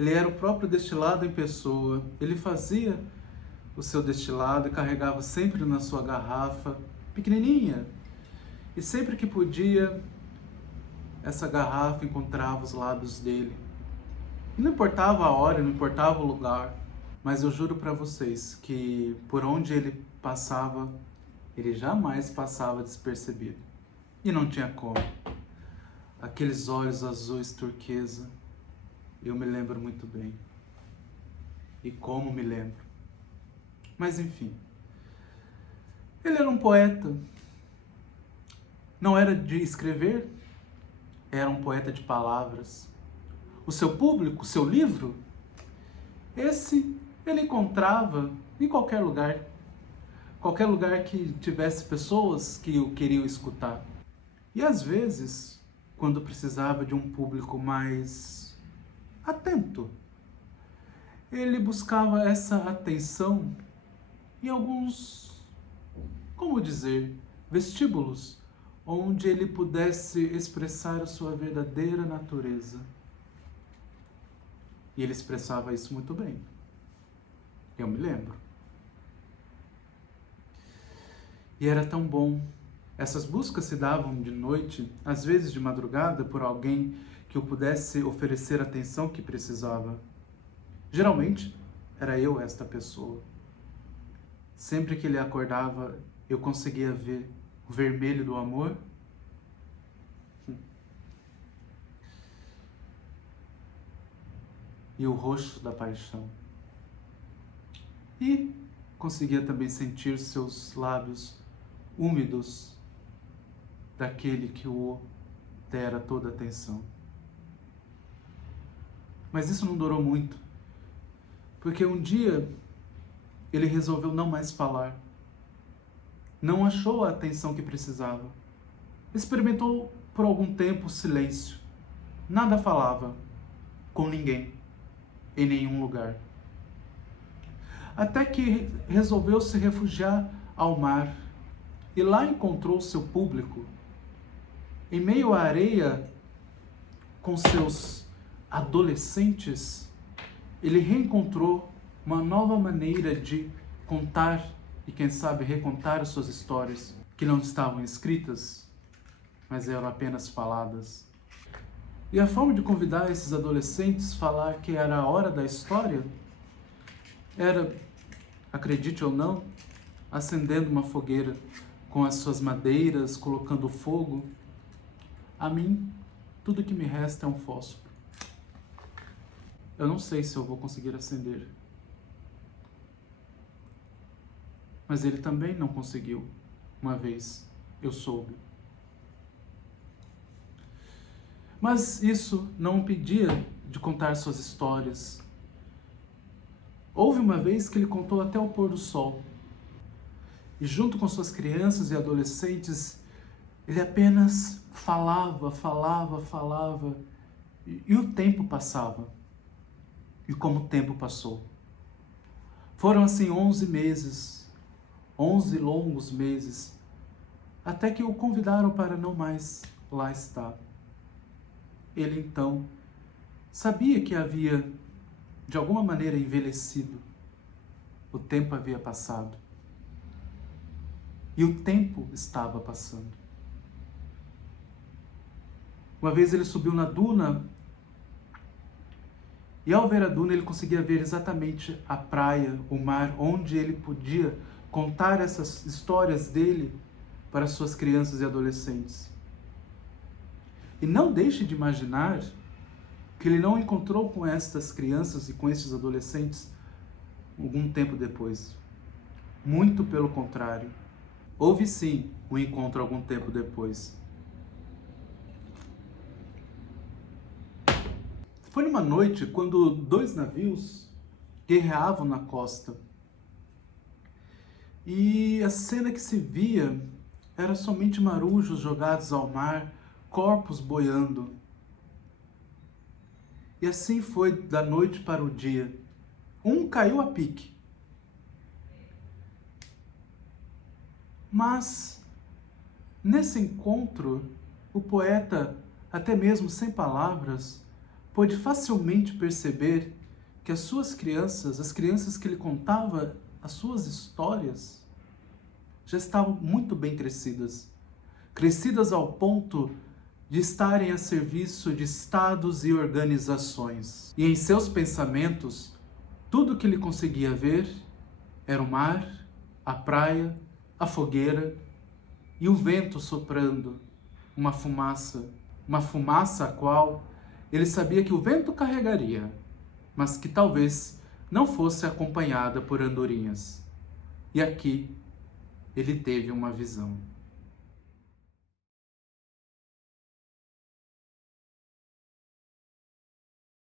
Ele era o próprio destilado em pessoa. Ele fazia o seu destilado e carregava sempre na sua garrafa, pequenininha. E sempre que podia, essa garrafa encontrava os lábios dele. E não importava a hora, não importava o lugar, mas eu juro para vocês que por onde ele passava, ele jamais passava despercebido. E não tinha como. Aqueles olhos azuis turquesa, eu me lembro muito bem. E como me lembro. Mas enfim. Ele era um poeta. Não era de escrever, era um poeta de palavras. O seu público, o seu livro, esse ele encontrava em qualquer lugar. Qualquer lugar que tivesse pessoas que o queriam escutar. E às vezes, quando precisava de um público mais atento, ele buscava essa atenção em alguns, como dizer, vestíbulos, onde ele pudesse expressar a sua verdadeira natureza. E ele expressava isso muito bem. Eu me lembro. E era tão bom. Essas buscas se davam de noite, às vezes de madrugada, por alguém que o pudesse oferecer a atenção que precisava. Geralmente, era eu esta pessoa. Sempre que ele acordava, eu conseguia ver o vermelho do amor. E o roxo da paixão. E conseguia também sentir seus lábios úmidos daquele que o dera toda a atenção. Mas isso não durou muito, porque um dia ele resolveu não mais falar. Não achou a atenção que precisava. Experimentou por algum tempo o silêncio. Nada falava com ninguém, em nenhum lugar. Até que resolveu se refugiar ao mar. E lá encontrou seu público. Em meio à areia, com seus adolescentes, ele reencontrou uma nova maneira de contar e, quem sabe, recontar as suas histórias, que não estavam escritas, mas eram apenas faladas. E a forma de convidar esses adolescentes a falar que era a hora da história era, acredite ou não, acendendo uma fogueira com as suas madeiras, colocando fogo. A mim, tudo que me resta é um fósforo. Eu não sei se eu vou conseguir acender. Mas ele também não conseguiu. Uma vez eu soube. Mas isso não o impedia de contar suas histórias. Houve uma vez que ele contou até o pôr do sol. E junto com suas crianças e adolescentes, ele apenas falava. E o tempo passava. E como o tempo passou. Foram assim 11 meses, 11 longos meses, até que o convidaram para não mais lá estar. Ele então sabia que havia, de alguma maneira, envelhecido. O tempo havia passado. E o tempo estava passando. Uma vez ele subiu na duna, e ao ver a duna ele conseguia ver exatamente a praia, o mar, onde ele podia contar essas histórias dele para suas crianças e adolescentes. E não deixe de imaginar que ele não encontrou com estas crianças e com estes adolescentes algum tempo depois. Muito pelo contrário. Houve sim um encontro algum tempo depois. Foi numa noite quando 2 navios guerreavam na costa. E a cena que se via era somente marujos jogados ao mar, corpos boiando. E assim foi da noite para o dia. Um caiu a pique. Mas, nesse encontro, o poeta, até mesmo sem palavras, pôde facilmente perceber que as suas crianças, as crianças que ele contava as suas histórias, já estavam muito bem crescidas. Crescidas ao ponto de estarem a serviço de estados e organizações. E em seus pensamentos, tudo que ele conseguia ver era o mar, a praia, a fogueira e o vento soprando, uma fumaça a qual ele sabia que o vento carregaria, mas que talvez não fosse acompanhada por andorinhas. E aqui ele teve uma visão.